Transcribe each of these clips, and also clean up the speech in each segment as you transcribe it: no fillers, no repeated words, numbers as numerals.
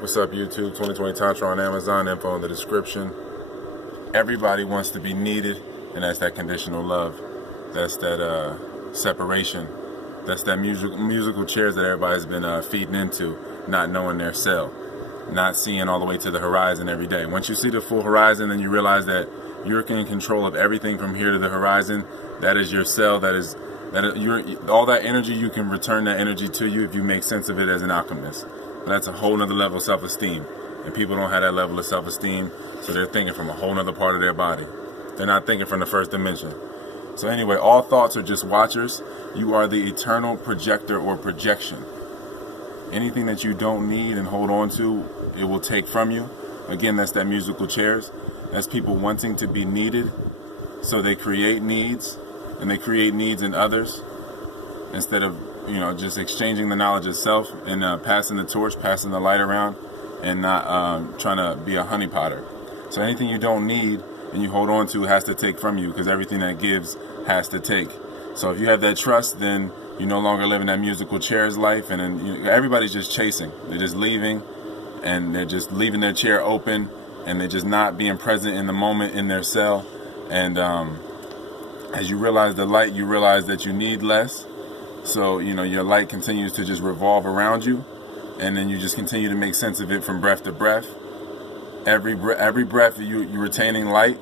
What's up, YouTube? 2020 Tantra on Amazon. Info in the description. Everybody wants to be needed, and that's that conditional love. That's that separation. That's that musical chairs that everybody's been feeding into, not knowing their cell, not seeing all the way to the horizon every day. Once you see the full horizon, then you realize that you're in control of everything from here to the horizon. That is your cell. All that energy, you can return that energy to you if you make sense of it as an alchemist. But that's a whole nother level of self-esteem. And people don't have that level of self-esteem, so they're thinking from a whole nother part of their body. They're not thinking from the first dimension. So anyway, all thoughts are just watchers. You are the eternal projector or projection. Anything that you don't need and hold on to, it will take from you. Again, that's that musical chairs. That's people wanting to be needed. So they create needs, and they create needs in others instead of, just exchanging the knowledge itself and passing the torch, passing the light around, and not trying to be a honeypotter. So anything you don't need and you hold on to has to take from you, because everything that gives has to take. So if you have that trust, then you no longer live in that musical chairs life, and then everybody's just chasing. They're just leaving, and they're just leaving their chair open, and they're just not being present in the moment in their cell. And as you realize the light, you realize that you need less. So, your light continues to just revolve around you, and then you just continue to make sense of it from breath to breath. Every breath, you're retaining light.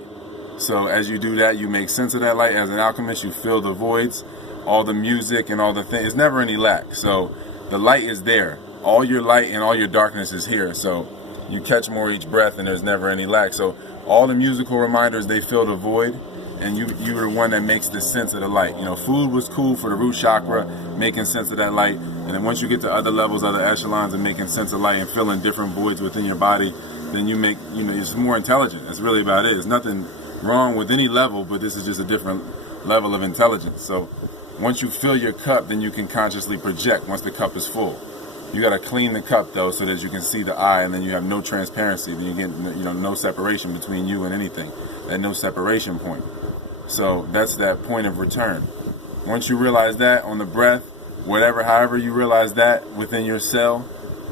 So as you do that, you make sense of that light. As an alchemist, you fill the voids, all the music and all the things. There's never any lack. So the light is there. All your light and all your darkness is here. So you catch more each breath, and there's never any lack. So all the musical reminders, they fill the void. And you are one that makes the sense of the light. Food was cool for the root chakra, making sense of that light. And then once you get to other levels, other echelons, and making sense of light and filling different voids within your body, then you make, it's more intelligent. That's really about it. There's nothing wrong with any level, but this is just a different level of intelligence. So once you fill your cup, then you can consciously project once the cup is full. You got to clean the cup, though, so that you can see the eye, and then you have no transparency. Then you get, no separation between you and anything. That no separation point. So that's that point of return. Once you realize that on the breath, however you realize that within your cell,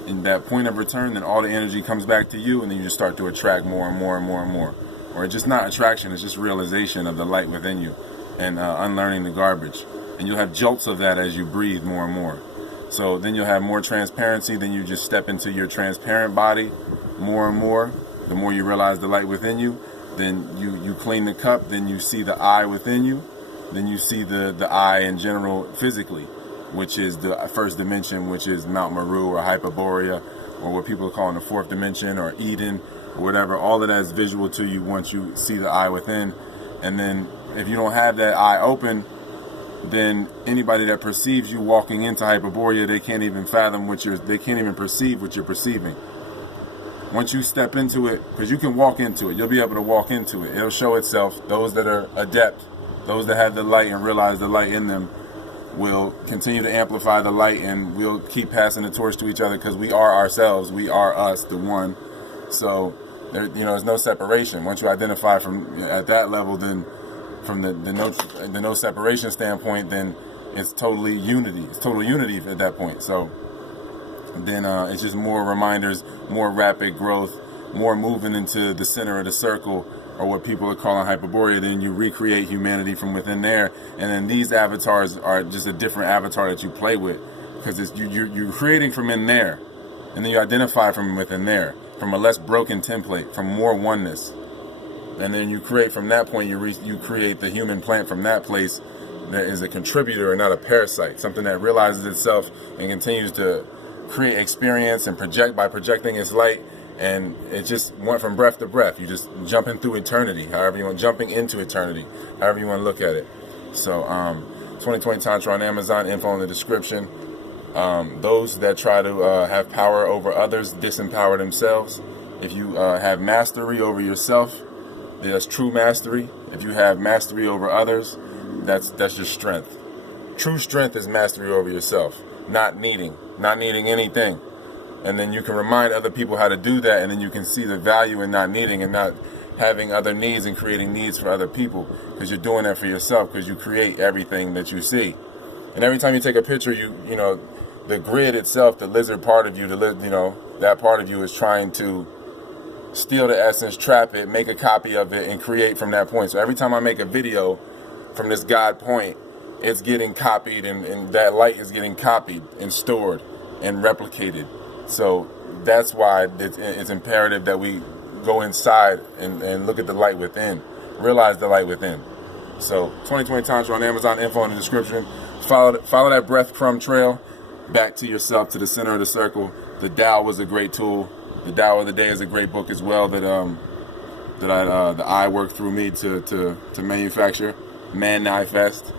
in that point of return, then all the energy comes back to you, and then you just start to attract more and more and more and more. Or it's just not attraction, it's just realization of the light within you, and unlearning the garbage. And you'll have jolts of that as you breathe more and more. So then you'll have more transparency, then you just step into your transparent body more and more. The more you realize the light within you, then you clean the cup, then you see the eye within you, then you see the eye in general physically, which is the first dimension, which is Mount Meru or Hyperborea, or what people are calling the fourth dimension, or Eden, or whatever. All of that is visual to you once you see the eye within. And then if you don't have that eye open, then anybody that perceives you walking into Hyperborea, they can't even fathom they can't even perceive what you're perceiving. Once you step into it, because you can walk into it, you'll be able to walk into it. It'll show itself. Those that are adept, those that have the light and realize the light in them, will continue to amplify the light, and we'll keep passing the torch to each other, because we are ourselves. We are us, the one. So there's no separation. Once you identify from at that level, then from the no separation standpoint, then it's totally unity. It's total unity at that point. So then it's just more reminders, more rapid growth, more moving into the center of the circle, or what people are calling Hyperborea. Then you recreate humanity from within there, and then these avatars are just a different avatar that you play with, because you're creating from in there, and then you identify from within there, from a less broken template, from more oneness, and then you create from that point. You create the human plant from that place that is a contributor and not a parasite, something that realizes itself and continues to create experience and project by projecting its light. And it just went from breath to breath. You just jumping through eternity, jumping into eternity, however you want to look at it. So 2020 Tantra on Amazon, info in the description. Those that try to have power over others disempower themselves. If you have mastery over yourself, that's true mastery. If you have mastery over others, that's your strength. True strength is mastery over yourself, not needing anything. And then you can remind other people how to do that, and then you can see the value in not needing and not having other needs and creating needs for other people, because you're doing that for yourself, because you create everything that you see. And every time you take a picture, the grid itself, the lizard part of you, that part of you is trying to steal the essence, trap it, make a copy of it, and create from that point. So every time I make a video from this God point, it's getting copied, and that light is getting copied and stored and replicated. So that's why it's imperative that we go inside and look at the light within, realize the light within. So 2020 Tantra on Amazon, info in the description. Follow that breadcrumb trail back to yourself, to the center of the circle. The Tao was a great tool. The Tao of the Day is a great book as well that I worked through me to manufacture, manifest.